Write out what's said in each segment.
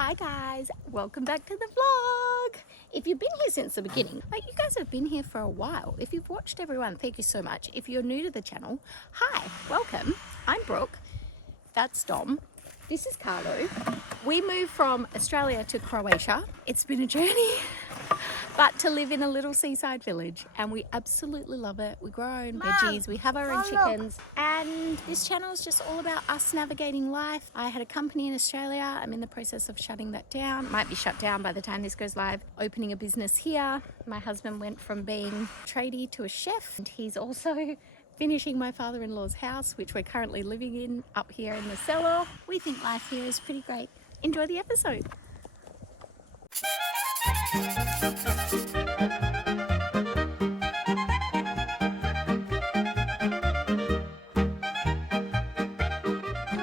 Hi guys, welcome back to the vlog. If you've been here since the beginning, like you guys have been here for a while. If you've watched everyone, thank you so much. If you're new to the channel, hi, welcome. I'm Brooke, that's Dom, this is Carlo. We moved from Australia to Croatia. It's been a journey, but to live in a little seaside village, and we absolutely love it. We grow our own veggies, we have our own chickens, and this channel is just all about us navigating life. I had a company in Australia. I'm in the process of shutting that down. Might be shut down by the time this goes live. Opening a business here. My husband went from being tradie to a chef, and he's also finishing my father-in-law's house, which we're currently living in up here in the cellar. We think life here is pretty great. Enjoy the episode.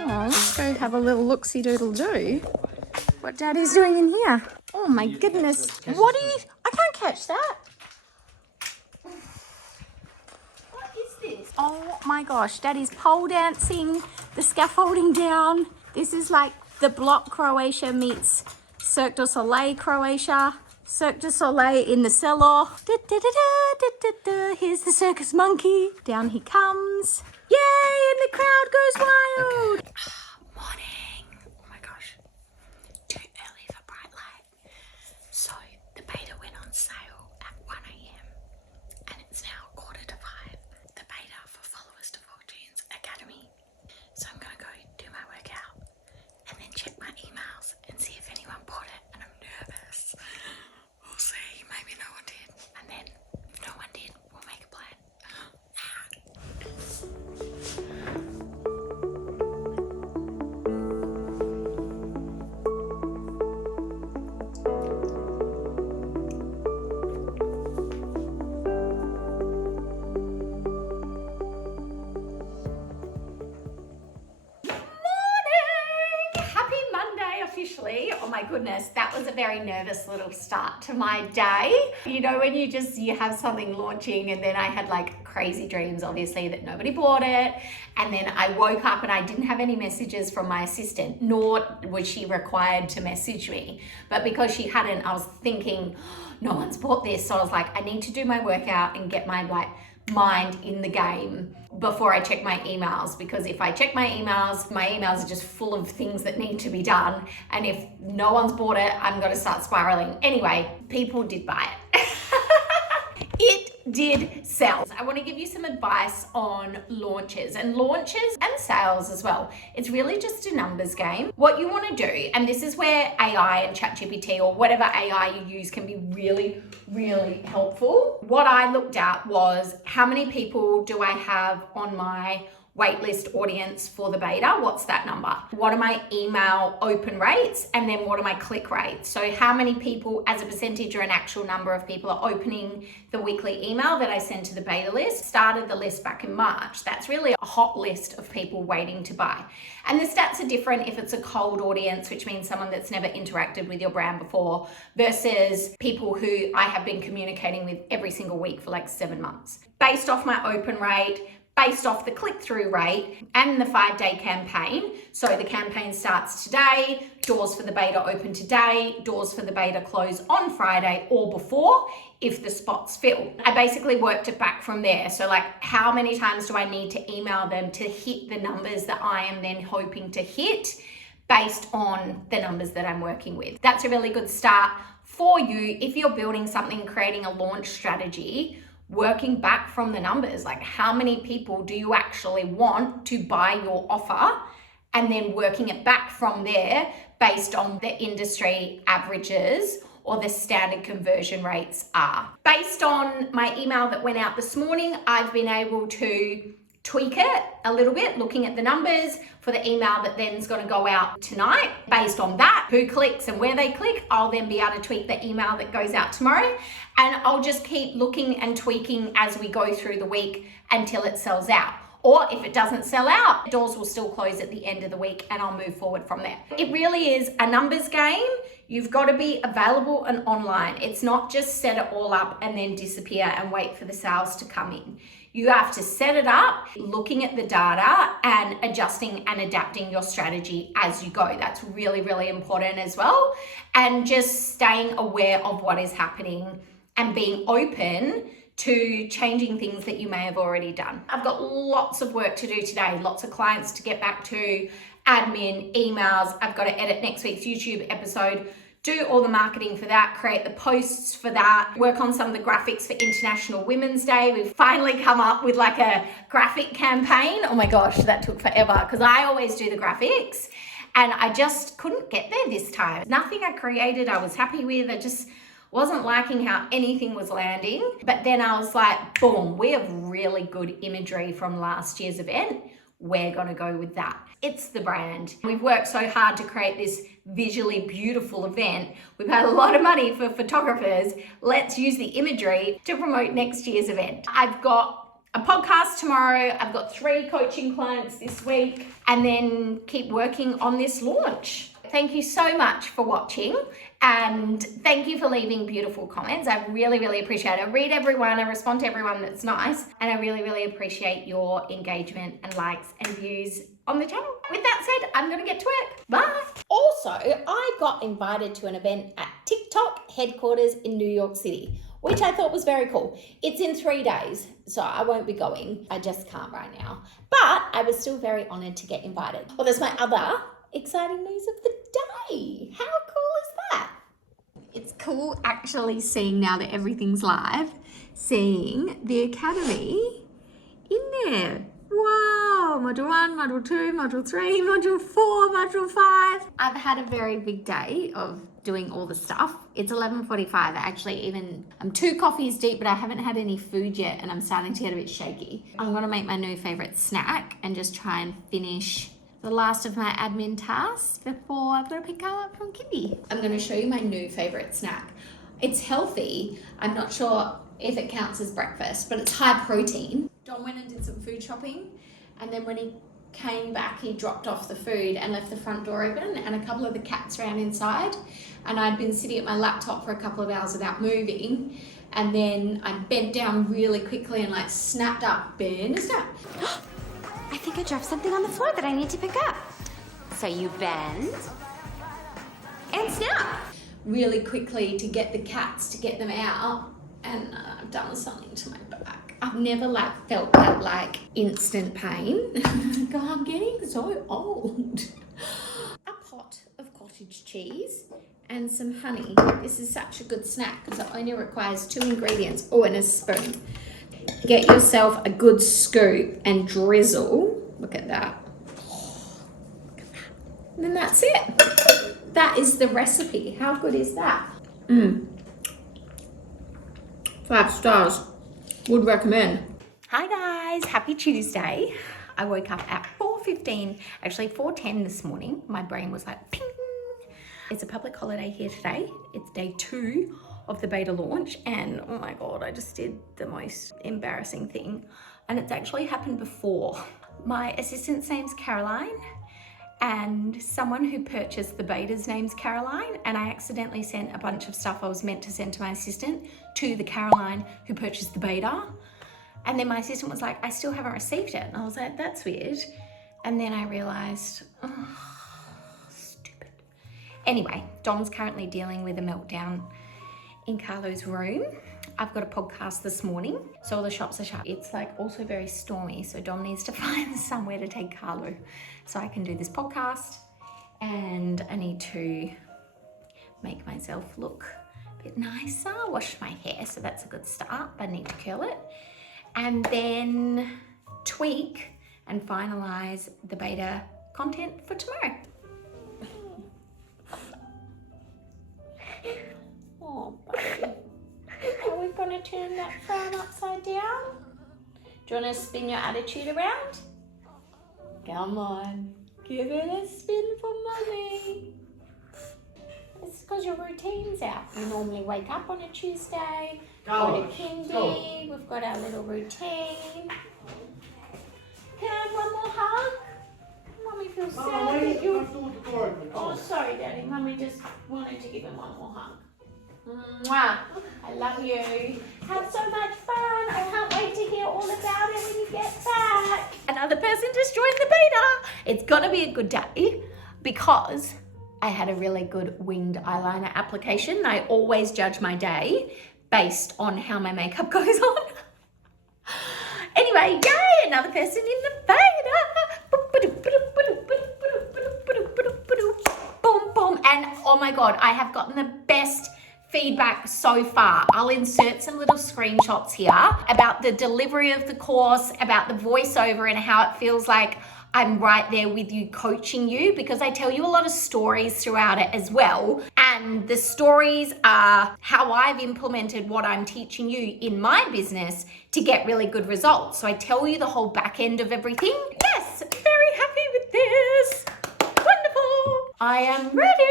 Let's go have a little look-see-doodle-do what Daddy's doing in here. Oh my goodness. What are you... I can't catch that. What is this? Oh my gosh. Daddy's pole dancing, the scaffolding down. This is like the block Croatia meets Cirque du Soleil Croatia. Cirque du Soleil in the cellar. Da, da, da, da, da, da. Here's the circus monkey. Down he comes. Yay! And the crowd goes wild. Okay. Morning. Oh my gosh. Too early for bright light. So the beta went on sale at 1 a.m. and it's now 4:45. The beta for followers to Fortune's Academy. So I'm gonna go do my workout and then check my emails and see if anyone bought it. And I'm nervous. We'll see. Maybe no one did. And then if no one did, we'll make a plan. Officially. Oh my goodness, that was a very nervous little start to my day. You know, when you have something launching, and then I had like crazy dreams, obviously, that nobody bought it. And then I woke up and I didn't have any messages from my assistant, nor was she required to message me. But because she hadn't, I was thinking, no one's bought this. So I was like, I need to do my workout and get my mind in the game before I check my emails, because if I check my emails are just full of things that need to be done, and if no one's bought it, I'm going to start spiraling. Anyway, people did buy it. It did sell. I want to give you some advice on launches and sales as well. It's really just a numbers game. What you want to do, and this is where AI and ChatGPT or whatever AI you use can be really, really helpful. What I looked at was, how many people do I have on my waitlist audience for the beta? What's that number? What are my email open rates? And then what are my click rates? So how many people as a percentage or an actual number of people are opening the weekly email that I send to the beta list? Started the list back in March. That's really a hot list of people waiting to buy. And the stats are different if it's a cold audience, which means someone that's never interacted with your brand before, versus people who I have been communicating with every single week for like 7 months. Based off my open rate, based off the click-through rate and the 5-day campaign. So the campaign starts today, doors for the beta open today, doors for the beta close on Friday or before if the spot's filled. I basically worked it back from there. So like, how many times do I need to email them to hit the numbers that I am then hoping to hit based on the numbers that I'm working with? That's a really good start for you if you're building something, creating a launch strategy. Working back from the numbers, like how many people do you actually want to buy your offer, and then working it back from there based on the industry averages or the standard conversion rates are. Based on my email that went out this morning, I've been able to tweak it a little bit, looking at the numbers for the email that then is going to go out tonight. Based on that, who clicks and where they click, I'll then be able to tweak the email that goes out tomorrow. And I'll just keep looking and tweaking as we go through the week until it sells out. Or if it doesn't sell out, doors will still close at the end of the week and I'll move forward from there. It really is a numbers game. You've got to be available and online. It's not just set it all up and then disappear and wait for the sales to come in. You have to set it up, looking at the data and adjusting and adapting your strategy as you go. That's really, really important as well. And just staying aware of what is happening and being open to changing things that you may have already done. I've got lots of work to do today, lots of clients to get back to, admin, emails. I've got to edit next week's YouTube episode, do all the marketing for that, create the posts for that, work on some of the graphics for International Women's Day. We've finally come up with like a graphic campaign. Oh my gosh, that took forever because I always do the graphics and I just couldn't get there this time. Nothing I created I was happy with. I just wasn't liking how anything was landing. But then I was like, boom, we have really good imagery from last year's event. We're gonna go with that. It's the brand. We've worked so hard to create this visually beautiful event. We've had a lot of money for photographers. Let's use the imagery to promote next year's event. I've got a podcast tomorrow. I've got 3 coaching clients this week, and then keep working on this launch. Thank you so much for watching, and thank you for leaving beautiful comments. I really, really appreciate it. I read everyone, I respond to everyone that's nice, and I really, really appreciate your engagement and likes and views on the channel. With that said, I'm gonna get to work. Bye. Also, I got invited to an event at TikTok headquarters in New York City, which I thought was very cool. It's in 3 days, so I won't be going. I just can't right now. But I was still very honored to get invited. Well, there's my other exciting news of the day. How cool is that? It's cool actually seeing now that everything's live, seeing the academy in there. Wow, module 1, module 2, module 3, module 4, module 5. I've had a very big day of doing all the stuff. It's 11:45. I'm 2 coffees deep, but I haven't had any food yet and I'm starting to get a bit shaky. I'm gonna make my new favorite snack and just try and finish the last of my admin tasks before I've got to pick Carla up from kindy. I'm going to show you my new favorite snack. It's healthy. I'm not sure if it counts as breakfast, but it's high protein. Don went and did some food shopping, and then when he came back, he dropped off the food and left the front door open, and a couple of the cats ran inside, and I'd been sitting at my laptop for a couple of hours without moving, and then I bent down really quickly and like snapped up, bend, snap. I think I dropped something on the floor that I need to pick up. So you bend and snap. Really quickly to get the cats, to get them out, and I've done something to my back. I've never felt that instant pain. God, I'm getting so old. A pot of cottage cheese and some honey. This is such a good snack because it only requires 2 ingredients. Oh, and a spoon. Get yourself a good scoop and drizzle. Look at that. Look at that. And then that's it. That is the recipe. How good is that? 5 stars. Would recommend. Hi guys, happy Tuesday. I woke up at 4:15, actually 4:10 this morning. My brain was like ping. It's a public holiday here today. It's day 2 of the beta launch, and oh my god, I just did the most embarrassing thing, and it's actually happened before. My assistant's name's Caroline, and someone who purchased the beta's name's Caroline, and I accidentally sent a bunch of stuff I was meant to send to my assistant to the Caroline who purchased the beta, and then my assistant was like, I still haven't received it, and I was like, that's weird, and then I realized, oh, stupid. Anyway, Dom's currently dealing with a meltdown in Carlo's room. I've got a podcast this morning, so all the shops are shut. It's also very stormy, so Dom needs to find somewhere to take Carlo so I can do this podcast, and I need to make myself look a bit nicer, wash my hair, so that's a good start, but I need to curl it, and then tweak and finalize the beta content for tomorrow. Oh, buddy. Are we going to turn that frown upside down? Do you want to spin your attitude around? Come on. Give it a spin for mummy. It's because your routine's out. You normally wake up on a Tuesday, go to kindy, we've got our little routine. Can I have one more hug? Mummy feels sad that you... Oh, sorry, Daddy. Mummy just wanted to give him one more hug. Mwah. I love you. Have so much fun. I can't wait to hear all about it when you get back. Another person just joined the beta. It's gonna be a good day because I had a really good winged eyeliner application. I always judge my day based on how my makeup goes on. Anyway, yay, another person in the beta. Boom, boom. And oh my God, I have gotten the best feedback so far. I'll insert some little screenshots here about the delivery of the course, about the voiceover and how it feels like I'm right there with you, coaching you, because I tell you a lot of stories throughout it as well. And the stories are how I've implemented what I'm teaching you in my business to get really good results. So I tell you the whole back end of everything. Yes, very happy with this. Wonderful. I am ready.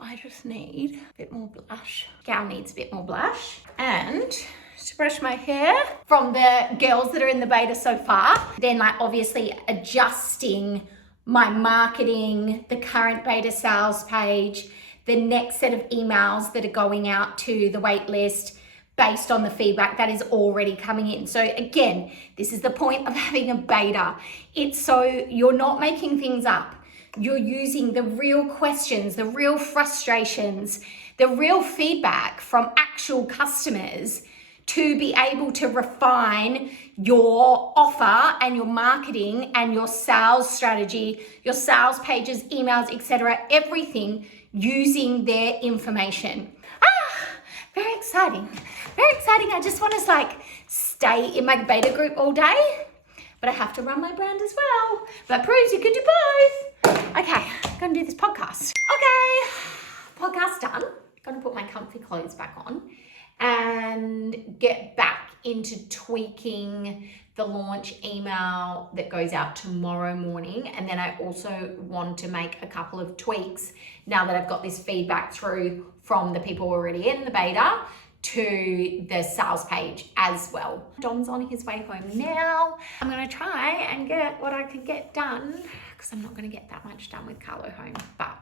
I just need a bit more blush. Gal needs a bit more blush. And to brush my hair from the girls that are in the beta so far, then like obviously adjusting my marketing, the current beta sales page, the next set of emails that are going out to the wait list based on the feedback that is already coming in. So again, this is the point of having a beta. It's so you're not making things up. You're using the real questions, the real frustrations, the real feedback from actual customers to be able to refine your offer and your marketing and your sales strategy, your sales pages, emails, etc., everything using their information. Very exciting. Very exciting. I just want to like stay in my beta group all day, but I have to run my brand as well. That proves you can do both. Okay, I'm gonna do this podcast. Okay, podcast done. Gonna put my comfy clothes back on and get back into tweaking the launch email that goes out tomorrow morning. And then I also want to make a couple of tweaks now that I've got this feedback through from the people already in the beta to the sales page as well. Dom's on his way home now. I'm gonna try and get what I could get done because I'm not gonna get that much done with Carlo home, but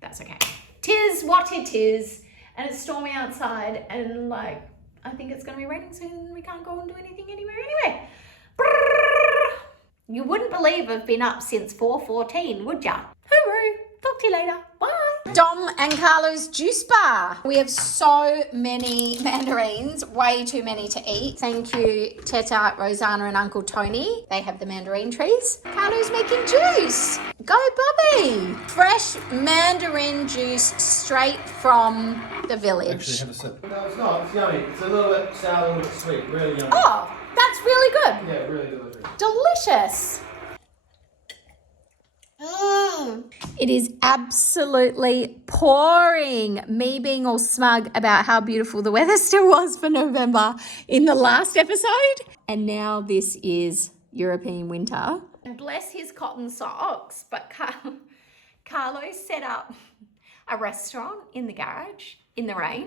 that's okay. Tis what it is. And it's stormy outside and like, I think it's gonna be raining soon. We can't go and do anything anywhere anyway. You wouldn't believe I've been up since 4:14, would ya? Hooroo, talk to you later, bye. Dom and Carlo's juice bar. We have so many mandarins, way too many to eat. Thank you, Teta, Rosanna and Uncle Tony. They have the mandarin trees. Carlo's making juice. Go, Bobby. Fresh mandarin juice straight from the village. Actually, have a sip. No, it's not. It's yummy. It's a little bit sour, a little bit sweet. Really yummy. Oh, that's really good. Yeah, really delicious. Delicious. It is absolutely pouring. Me being all smug about how beautiful the weather still was for November in the last episode. And now this is European winter. And bless his cotton socks, but Carlo set up a restaurant in the garage in the rain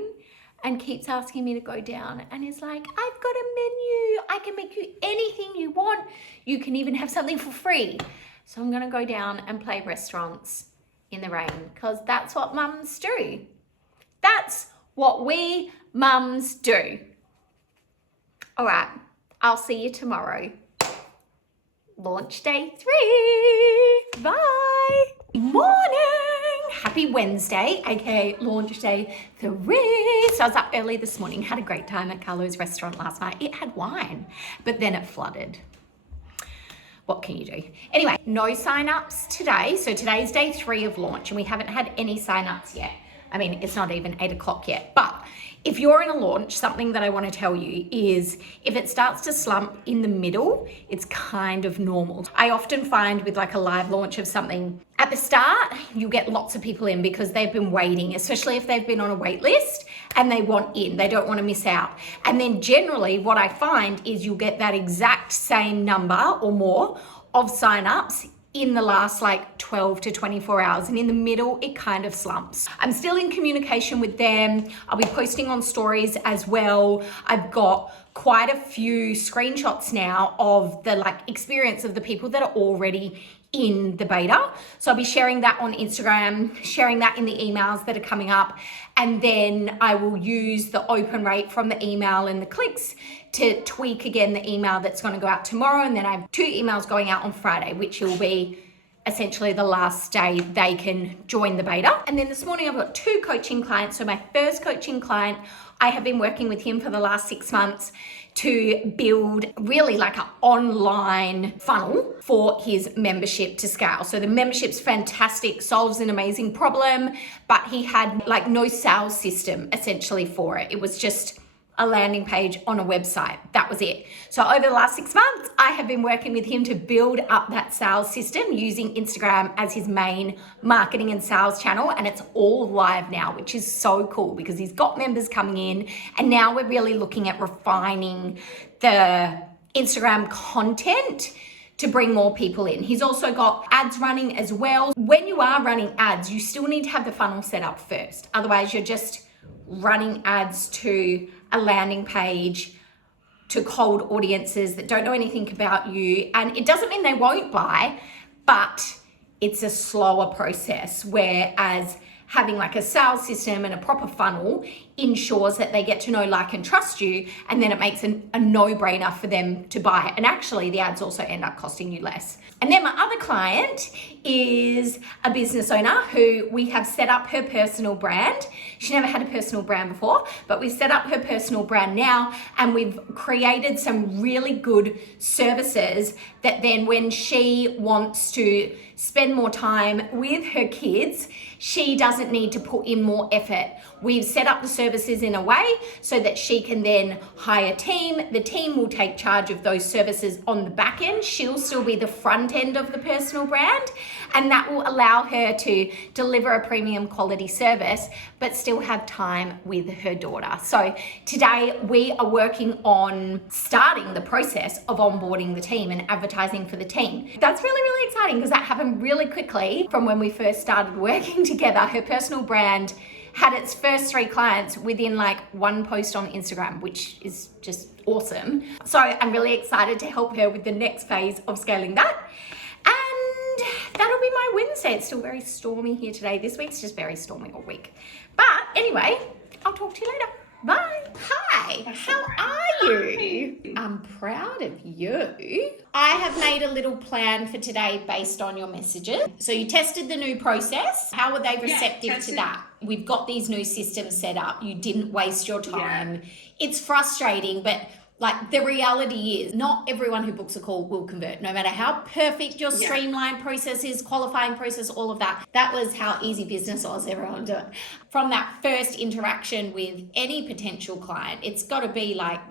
and keeps asking me to go down and is like, I've got a menu. I can make you anything you want. You can even have something for free. So I'm gonna go down and play restaurants in the rain because that's what mums do. That's what we mums do. All right, I'll see you tomorrow. Launch day 3. Bye. Good morning. Happy Wednesday, aka launch day 3. So I was up early this morning, had a great time at Carlo's restaurant last night. It had wine, but then it flooded. What can you do? Anyway, no sign-ups today. So today's day 3 of launch and we haven't had any sign-ups yet. I mean, it's not even 8 o'clock yet, but if you're in a launch, something that I want to tell you is if it starts to slump in the middle, it's kind of normal. I often find with like a live launch of something at the start, you get lots of people in because they've been waiting, especially if they've been on a wait list and they want in, they don't want to miss out. And then generally what I find is you'll get that exact same number or more of signups in the last like 12 to 24 hours. And in the middle, it kind of slumps. I'm still in communication with them. I'll be posting on stories as well. I've got quite a few screenshots now of the like experience of the people that are already in the beta. So I'll be sharing that on Instagram, sharing that in the emails that are coming up. And then I will use the open rate from the email and the clicks to tweak again the email that's going to go out tomorrow. And then I have 2 emails going out on Friday, which will be essentially the last day they can join the beta. And then this morning I've got 2 coaching clients. So my first coaching client, I have been working with him for the last 6 months to build really like an online funnel for his membership to scale. So the membership's fantastic, solves an amazing problem, but he had like no sales system essentially for it. It was just a landing page on a website. That was it. So over the last 6 months, I have been working with him to build up that sales system using Instagram as his main marketing and sales channel. And it's all live now, which is so cool because he's got members coming in. And now we're really looking at refining the Instagram content to bring more people in. He's also got ads running as well. When you are running ads, you still need to have the funnel set up first. Otherwise, you're just running ads to a landing page to cold audiences that don't know anything about you. And it doesn't mean they won't buy, but it's a slower process. Whereas having like a sales system and a proper funnel ensures that they get to know, like, and trust you. And then it makes a no-brainer for them to buy. And actually the ads also end up costing you less. And then my other client is a business owner who we have set up her personal brand. She never had a personal brand before, but we've set up her personal brand now, and we've created some really good services that then when she wants to spend more time with her kids, she doesn't need to put in more effort. We've set up the services in a way so that she can then hire a team. The team will take charge of those services on the back end. She'll still be the front end of the personal brand, and that will allow her to deliver a premium quality service, but still have time with her daughter. So today we are working on starting the process of onboarding the team and advertising for the team. That's really, really exciting because that happened really quickly from when we first started working together. Her personal brand had its first 3 clients within like 1 post on Instagram, which is just awesome. So I'm really excited to help her with the next phase of scaling that. And that'll be my Wednesday. It's still very stormy here today. This week's just very stormy all week. But anyway, I'll talk to you later. Bye. Hi, how are you? I'm proud of you. I have made a little plan for today based on your messages. So you tested the new process. How were they receptive to that? We've got these new systems set up. You didn't waste your time. Yeah. It's frustrating, but like the reality is not everyone who books a call will convert, no matter how perfect your streamlined process is, qualifying process, all of that. That was how easy business was, everyone do it. From that first interaction with any potential client, it's got to be like,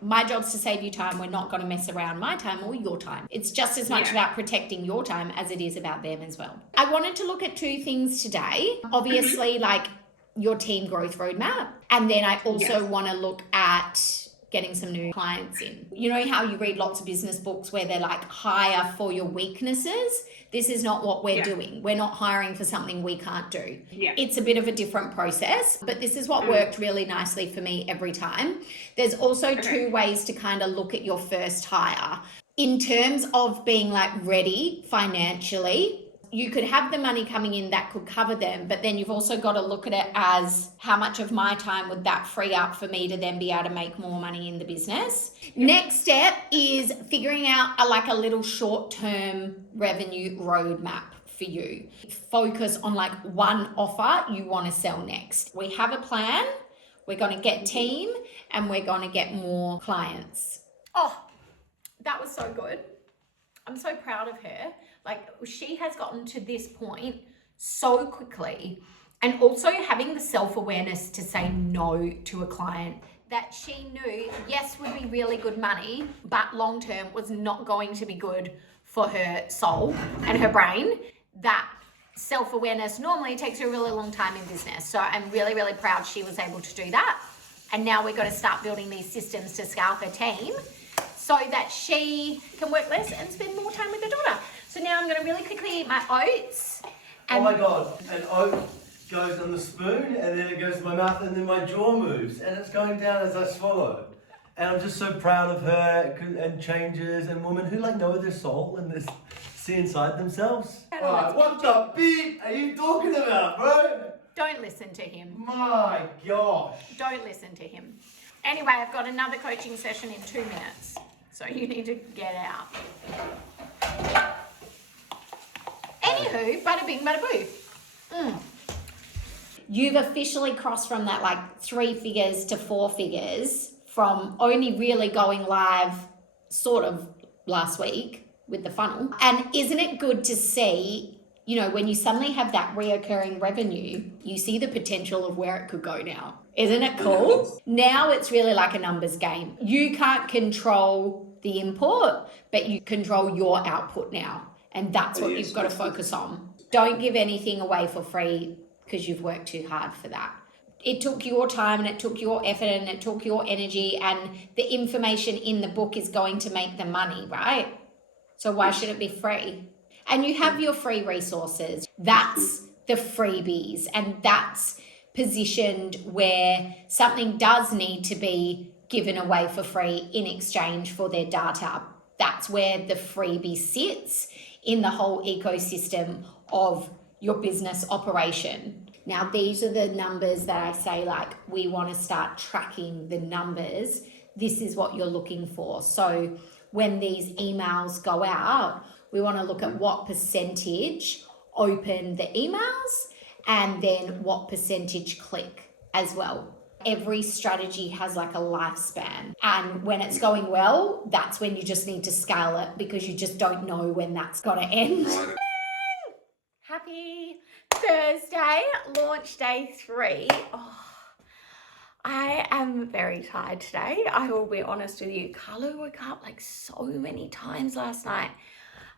my job's to save you time. We're not going to mess around my time or your time. It's just as much about protecting your time as it is about them as well. I wanted to look at 2 things today. Obviously, like your team growth roadmap. And then I also want to look at getting some new clients in. You know how you read lots of business books where they're like, hire for your weaknesses? This is not what we're doing. We're not hiring for something we can't do. Yeah. It's a bit of a different process, but this is what worked really nicely for me every time. There's also 2 ways to kind of look at your first hire. In terms of being like ready financially, you could have the money coming in that could cover them, but then you've also got to look at it as how much of my time would that free up for me to then be able to make more money in the business. Next step is figuring out a little short-term revenue roadmap for you. Focus on like one offer you want to sell next. We have a plan. We're going to get team and we're going to get more clients. Oh, that was so good. I'm so proud of her. Like, she has gotten to this point so quickly, and also having the self-awareness to say no to a client that she knew, yes, would be really good money, but long-term was not going to be good for her soul and her brain. That self-awareness normally takes a really long time in business. So I'm really, really proud she was able to do that. And now we've got to start building these systems to scale her team so that she can work less and spend more time with her daughter. So now I'm going to really quickly eat my oats. Oh my God, an oat goes on the spoon and then it goes to my mouth and then my jaw moves and it's going down as I swallow. And I'm just so proud of her and changes and women who like know their soul and they're see inside themselves. Alright, what the beat are you talking about, bro? Don't listen to him. My gosh. Don't listen to him. Anyway, I've got another coaching session in 2 minutes. So you need to get out. Anywho, bada bing, bada boo. You've officially crossed from that like 3 figures to 4 figures from only really going live sort of last week with the funnel. And isn't it good to see, you know, when you suddenly have that reoccurring revenue, you see the potential of where it could go now. Isn't it cool? Now it's really like a numbers game. You can't control the input, but you control your output now. And that's what you've got to focus on. Don't give anything away for free because you've worked too hard for that. It took your time and it took your effort and it took your energy, and the information in the book is going to make the money, right? So why should it be free? And you have your free resources. That's the freebies, and that's positioned where something does need to be given away for free in exchange for their data. That's where the freebie sits in the whole ecosystem of your business operation. Now, these are the numbers that I say, like, we want to start tracking the numbers. This is what you're looking for. So when these emails go out, we want to look at what percentage open the emails and then what percentage click as well. Every strategy has like a lifespan. And when it's going well, that's when you just need to scale it because you just don't know when that's going to end. Happy Thursday, launch day 3. Oh, I am very tired today. I will be honest with you. Carlo woke up like so many times last night.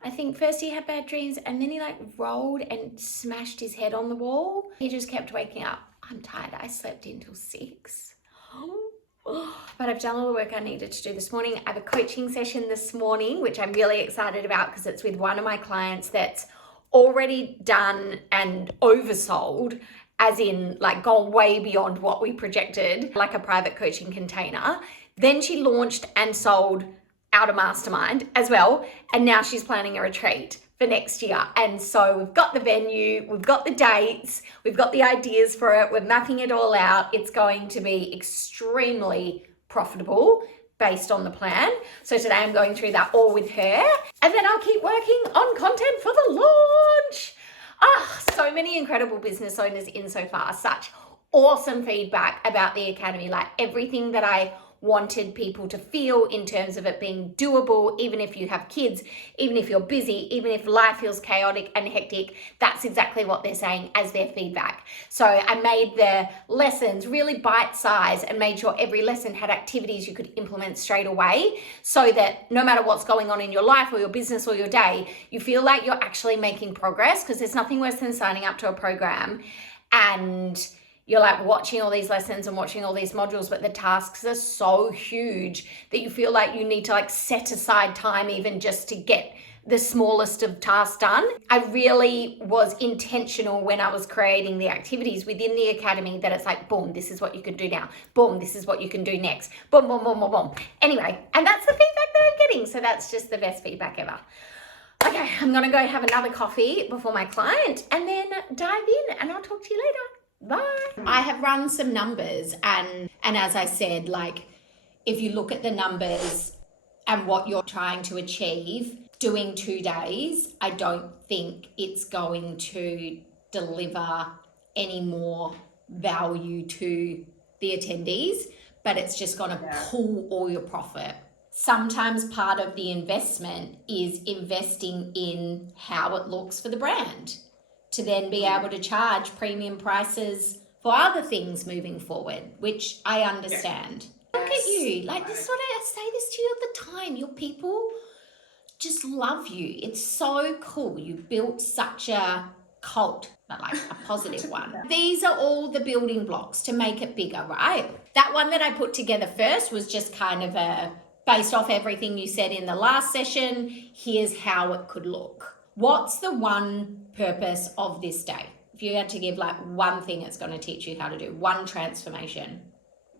I think first he had bad dreams and then he like rolled and smashed his head on the wall. He just kept waking up. I'm tired. I slept until 6. But I've done all the work I needed to do this morning. I have a coaching session this morning, which I'm really excited about because it's with one of my clients that's already done and oversold, as in like gone way beyond what we projected, like a private coaching container. Then she launched and sold out a mastermind as well. And now she's planning a retreat for next year. And so we've got the venue, we've got the dates, we've got the ideas for it. We're mapping it all out. It's going to be extremely profitable based on the plan. So today I'm going through that all with her. And then I'll keep working on content for the launch. So many incredible business owners in so far. Such awesome feedback about the Academy. Like everything that I wanted people to feel in terms of it being doable, even if you have kids, even if you're busy, even if life feels chaotic and hectic. That's exactly what they're saying as their feedback. So I made the lessons really bite-sized and made sure every lesson had activities you could implement straight away so that no matter what's going on in your life or your business or your day, you feel like you're actually making progress, because there's nothing worse than signing up to a program and you're like watching all these lessons and watching all these modules, but the tasks are so huge that you feel like you need to like set aside time even just to get the smallest of tasks done. I really was intentional when I was creating the activities within the Academy that it's like, boom, this is what you can do now. Boom, this is what you can do next. Boom, boom, boom, boom, boom. Anyway, and that's the feedback that I'm getting. So that's just the best feedback ever. Okay, I'm gonna go have another coffee before my client and then dive in, and I'll talk to you later. Bye. I have run some numbers and as I said, like if you look at the numbers and what you're trying to achieve, doing 2 days, I don't think it's going to deliver any more value to the attendees, but it's just going to pull all your profit. Sometimes part of the investment is investing in how it looks for the brand, to then be able to charge premium prices for other things moving forward, which I understand. Look at you, like this is what I say this to you all the time. Your people just love you. It's so cool. You built such a cult, but like a positive one. These are all the building blocks to make it bigger, right? That one that I put together first was just kind of based off everything you said in the last session. Here's how it could look. What's the one purpose of this day? If you had to give like one thing it's going to teach you how to do, one transformation.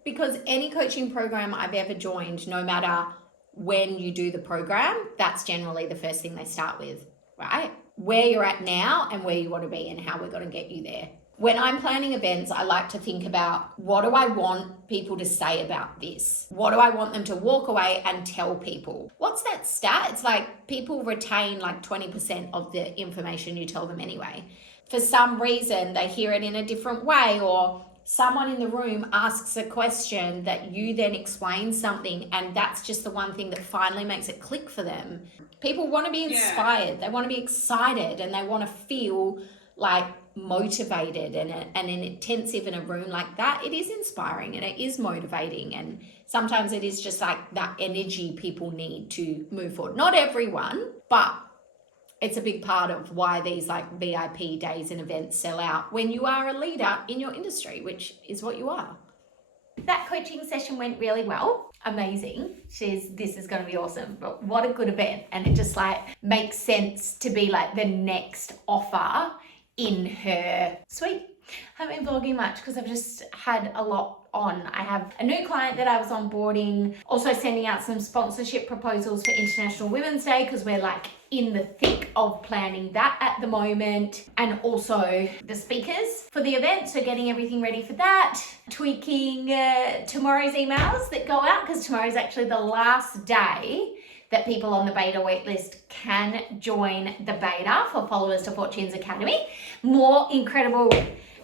Because any coaching program I've ever joined, no matter when you do the program, that's generally the first thing they start with. right? Where you're at now and where you want to be and how we're going to get you there. When I'm planning events, I like to think about, what do I want people to say about this? What do I want them to walk away and tell people? What's that stat? It's like people retain like 20% of the information you tell them anyway. For some reason, they hear it in a different way, or someone in the room asks a question that you then explain something, and that's just the one thing that finally makes it click for them. People want to be inspired, they want to be excited, and they want to feel like motivated, and an intensive in a room like that. It is inspiring and it is motivating, and sometimes it is just like that energy people need to move forward. Not everyone, but it's a big part of why these like VIP days and events sell out when you are a leader in your industry, which is what you are. That coaching session went really well. Amazing. This is going to be awesome. But what a good event. And it just like makes sense to be like the next offer in her suite. I haven't been vlogging much because I've just had a lot on. I have a new client that I was onboarding, also sending out some sponsorship proposals for International Women's Day because we're like in the thick of planning that at the moment, and also the speakers for the event, so getting everything ready for that, tweaking tomorrow's emails that go out, because tomorrow's actually the last day that people on the beta waitlist can join the beta for followers to Fortune's Academy. More incredible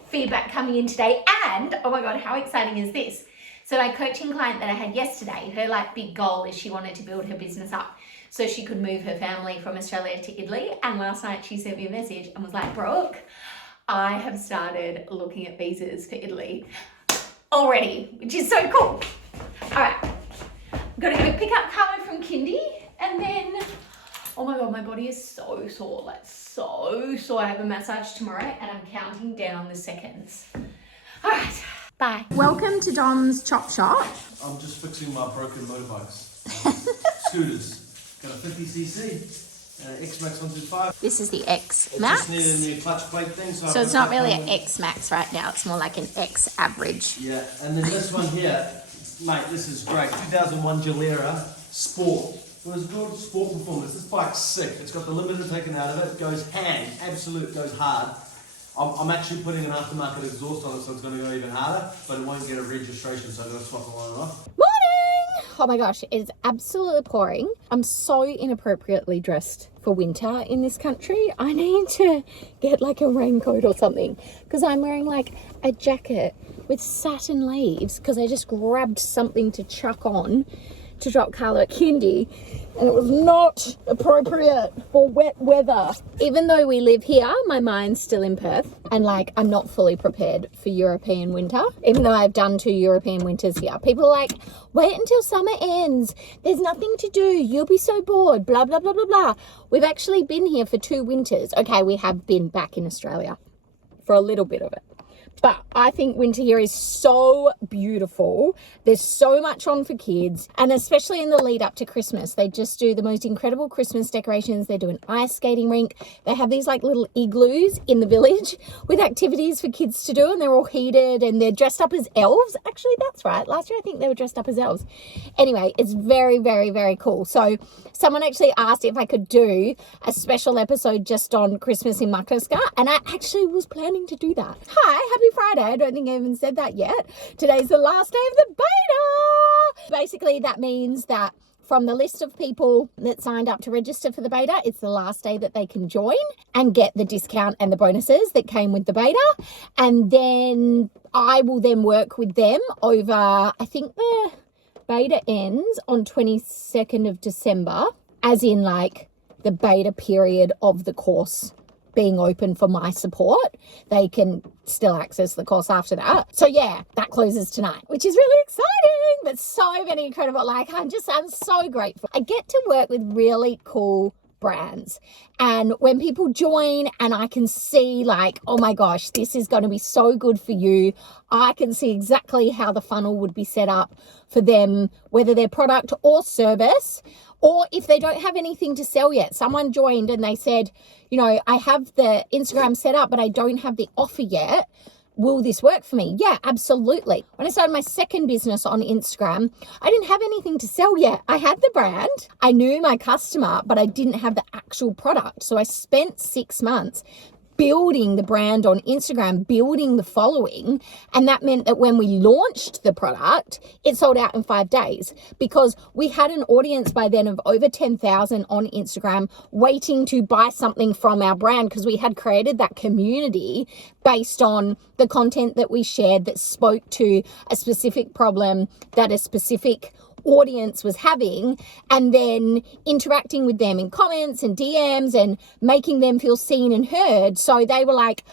feedback coming in today, and oh my god, how exciting is this? So my coaching client that I had yesterday, her like big goal is she wanted to build her business up so she could move her family from Australia to Italy. And last night she sent me a message and was like, Brooke, I have started looking at visas for Italy already, which is so cool. All right, I'm gonna go pick up Carlo from kindy, and then, oh my god, my body is so sore, like so sore. I have a massage tomorrow and I'm counting down the seconds. All right, bye. Welcome to Dom's Chop Shop. I'm just fixing my broken motorbikes. Scooters. Got a 50cc and an X-Max 125. This is the X It Max. just needed a new clutch plate thing. So it's not really an X Max right now, it's more like an X average. Yeah, and then this one here, mate, this is great. 2001 Gilera Sport. What is it called? Sport Performance. This bike's sick. It's got the limiter taken out of it. It goes hand, absolute, goes hard. I'm actually putting an aftermarket exhaust on it, so it's going to go even harder, but it won't get a registration, so I'm going to swap it on and off. Morning! Oh my gosh, it's absolutely pouring. I'm so inappropriately dressed for winter in this country. I need to get like a raincoat or something, because I'm wearing like a jacket with satin leaves because I just grabbed something to chuck on to drop Carlo at kindy, and it was not appropriate for wet weather. Even though we live here, my mind's still in Perth, and like I'm not fully prepared for European winter, even though I've done 2 European winters here. People are like, wait until summer ends, there's nothing to do, you'll be so bored, blah blah blah blah blah. We've actually been here for 2 winters. Okay, we have been back in Australia for a little bit of it, but I think winter here is so beautiful. There's so much on for kids, and especially in the lead up to Christmas, they just do the most incredible Christmas decorations. They do an ice skating rink. They have these like little igloos in the village with activities for kids to do, and they're all heated and they're dressed up as elves. Actually, that's right. Last year, I think they were dressed up as elves. Anyway, it's very, very, very cool. So someone actually asked if I could do a special episode just on Christmas in Makaska, and I actually was planning to do that. Hi, happy Friday. I don't think I even said that yet. Today's the last day of the beta. Basically, that means that from the list of people that signed up to register for the beta, it's the last day that they can join and get the discount and the bonuses that came with the beta. And then I will then work with them over, I think the beta ends on 22nd of December, as in like the beta period of the course being open for my support. They can still access the course after that. So yeah, that closes tonight, which is really exciting, but so many incredible, like I'm so grateful. I get to work with really cool brands, and when people join and I can see like, oh my gosh, this is going to be so good for you, I can see exactly how the funnel would be set up for them, whether their product or service, or if they don't have anything to sell yet. Someone joined and they said, you know, I have the Instagram set up, but I don't have the offer yet. will this work for me? Yeah, absolutely. When I started my second business on Instagram, I didn't have anything to sell yet. I had the brand, I knew my customer, but I didn't have the actual product. So I spent 6 months building the brand on Instagram, building the following. And that meant that when we launched the product, it sold out in 5 days because we had an audience by then of over 10,000 on Instagram waiting to buy something from our brand because we had created that community based on the content that we shared that spoke to a specific problem that a specific audience was having, and then interacting with them in comments and DMs and making them feel seen and heard. So they were like,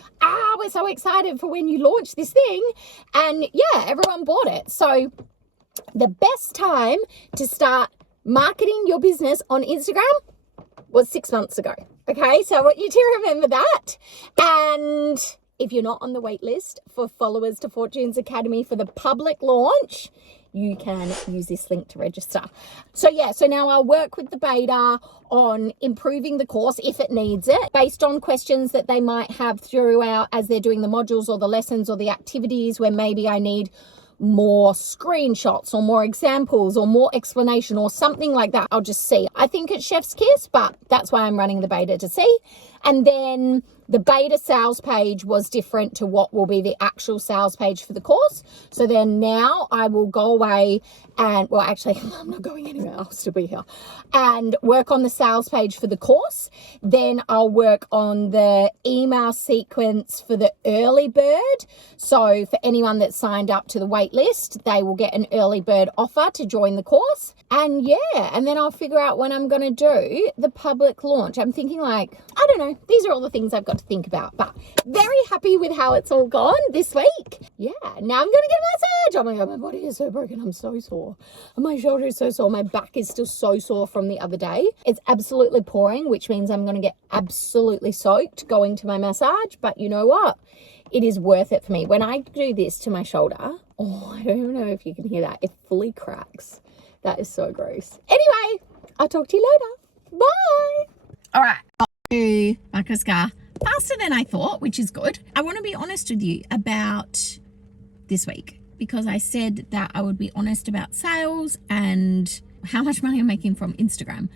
we're so excited for when you launch this thing. And yeah, everyone bought it. So the best time to start marketing your business on Instagram was 6 months ago. Okay, so I want you to remember that. And if you're not on the wait list for Followers to Fortunes Academy for the public launch, you can use this link to register. So yeah, so now I'll work with the beta on improving the course if it needs it, based on questions that they might have throughout as they're doing the modules or the lessons or the activities, where maybe I need more screenshots or more examples or more explanation or something like that. I'll just see. I think it's chef's kiss, but that's why I'm running the beta to see. And then the beta sales page was different to what will be the actual sales page for the course. So then now I will go away and, well, actually, I'm not going anywhere. I'll still be here and work on the sales page for the course. Then I'll work on the email sequence for the early bird. So for anyone that signed up to the wait list, they will get an early bird offer to join the course. And yeah, and then I'll figure out when I'm going to do the public launch. I'm thinking like, I don't know, these are all the things I've got to think about, but very happy with how it's all gone this week. Yeah, now I'm going to get a massage. Oh my God, my body is so broken. I'm so sore. And my shoulder is so sore. My back is still so sore from the other day. It's absolutely pouring, which means I'm going to get absolutely soaked going to my massage. But you know what? It is worth it for me. When I do this to my shoulder, I don't even know if you can hear that. It fully cracks. That is so gross. Anyway, I'll talk to you later. Bye. All right. To Makaska faster than I thought, which is good. I want to be honest with you about this week because I said that I would be honest about sales and how much money I'm making from Instagram.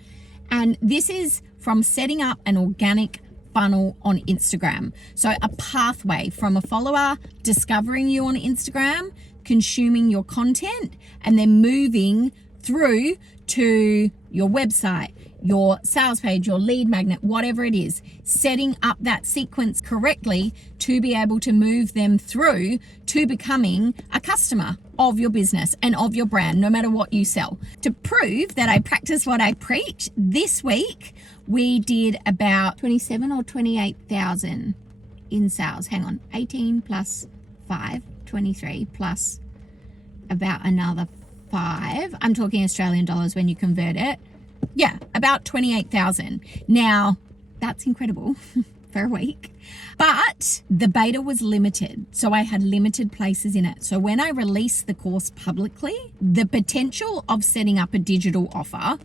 And this is from setting up an organic funnel on Instagram. So a pathway from a follower discovering you on Instagram, consuming your content, and then moving through to your website, your sales page, your lead magnet, whatever it is, setting up that sequence correctly to be able to move them through to becoming a customer of your business and of your brand, no matter what you sell. To prove that I practice what I preach, this week we did about 27 or 28,000 in sales. Hang on, 18 plus 5, 23 plus about another 5. I'm talking Australian dollars when you convert it. Yeah, about 28,000. Now, that's incredible for a week. But the beta was limited, so I had limited places in it. So when I released the course publicly, the potential of setting up a digital offer,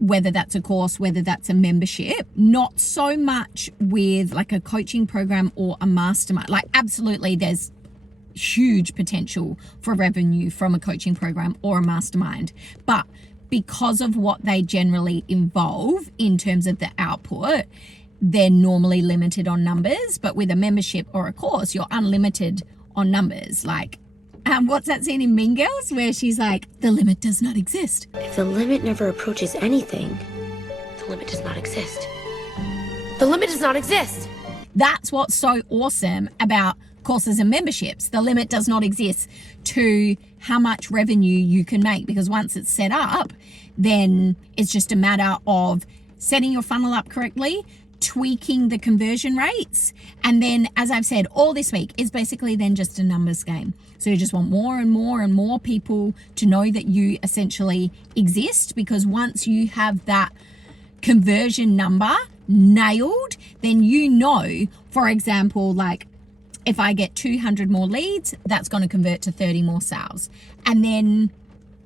whether that's a course, whether that's a membership, not so much with like a coaching program or a mastermind. Like absolutely, there's huge potential for revenue from a coaching program or a mastermind. But because of what they generally involve in terms of the output, they're normally limited on numbers. But with a membership or a course, you're unlimited on numbers. Like, what's that scene in Mean Girls where she's like, the limit does not exist. If the limit never approaches anything, the limit does not exist. The limit does not exist. That's what's so awesome about courses and memberships. The limit does not exist to how much revenue you can make, because once it's set up, then it's just a matter of setting your funnel up correctly, tweaking the conversion rates, and then, as I've said, all this week is basically then just a numbers game. So you just want more and more and more people to know that you essentially exist, because once you have that conversion number nailed, then you know, for example, like if I get 200 more leads, that's going to convert to 30 more sales. And then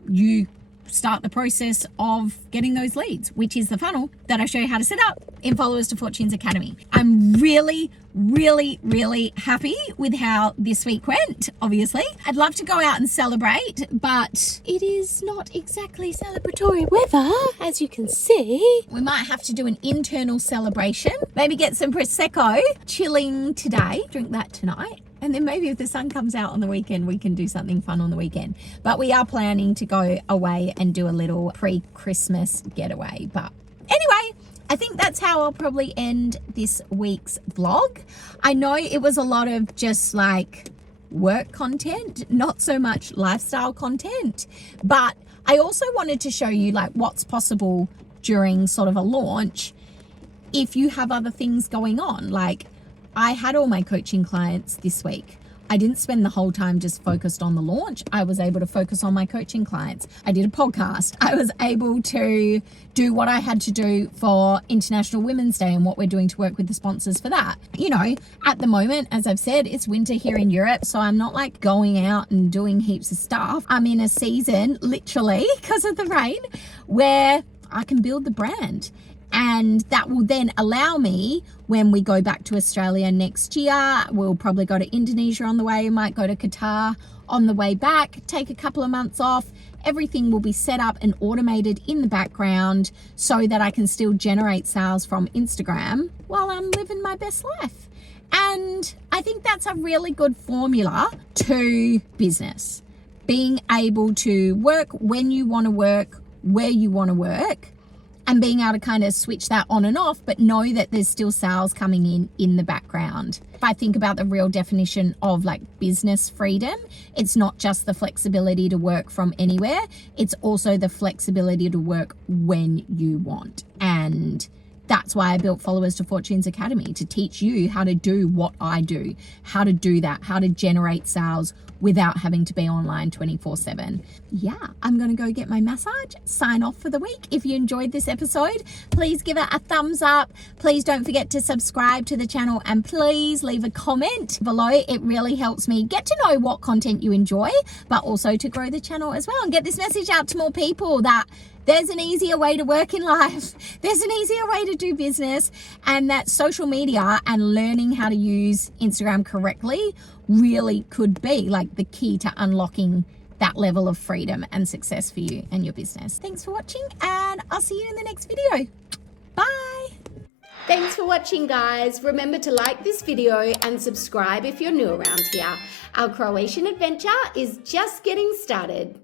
you start the process of getting those leads, which is the funnel that I show you how to set up in Followers to Fortunes Academy. I'm really, really, really happy with how this week went, obviously. I'd love to go out and celebrate, but it is not exactly celebratory weather, as you can see. We might have to do an internal celebration, maybe get some Prosecco, chilling today, drink that tonight. And then maybe if the sun comes out on the weekend, we can do something fun on the weekend. But we are planning to go away and do a little pre-Christmas getaway. But anyway, I think that's how I'll probably end this week's vlog. I know it was a lot of just like work content, not so much lifestyle content, but I also wanted to show you like what's possible during sort of a launch if you have other things going on. Like I had all my coaching clients this week. I didn't spend the whole time just focused on the launch. I was able to focus on my coaching clients. I did a podcast. I was able to do what I had to do for International Women's Day and what we're doing to work with the sponsors for that. You know, at the moment, as I've said, it's winter here in Europe, so I'm not like going out and doing heaps of stuff. I'm in a season, literally, because of the rain, where I can build the brand. And that will then allow me, when we go back to Australia next year, we'll probably go to Indonesia on the way, might go to Qatar on the way back, take a couple of months off. Everything will be set up and automated in the background so that I can still generate sales from Instagram while I'm living my best life. And I think that's a really good formula to business. Being able to work when you want to work, where you want to work, and being able to kind of switch that on and off, but know that there's still sales coming in the background. If I think about the real definition of like business freedom, it's not just the flexibility to work from anywhere, it's also the flexibility to work when you want. And that's why I built Followers to Fortunes Academy, to teach you how to do what I do, how to do that, how to generate sales without having to be online 24/7. Yeah, I'm gonna go get my massage, sign off for the week. If you enjoyed this episode, please give it a thumbs up. Please don't forget to subscribe to the channel and please leave a comment below. It really helps me get to know what content you enjoy, but also to grow the channel as well and get this message out to more people that there's an easier way to work in life. There's an easier way to do business, and that social media and learning how to use Instagram correctly really could be like the key to unlocking that level of freedom and success for you and your business. Thanks for watching, and I'll see you in the next video. Bye. Thanks for watching, guys. Remember to like this video and subscribe if you're new around here. Our Croatian adventure is just getting started.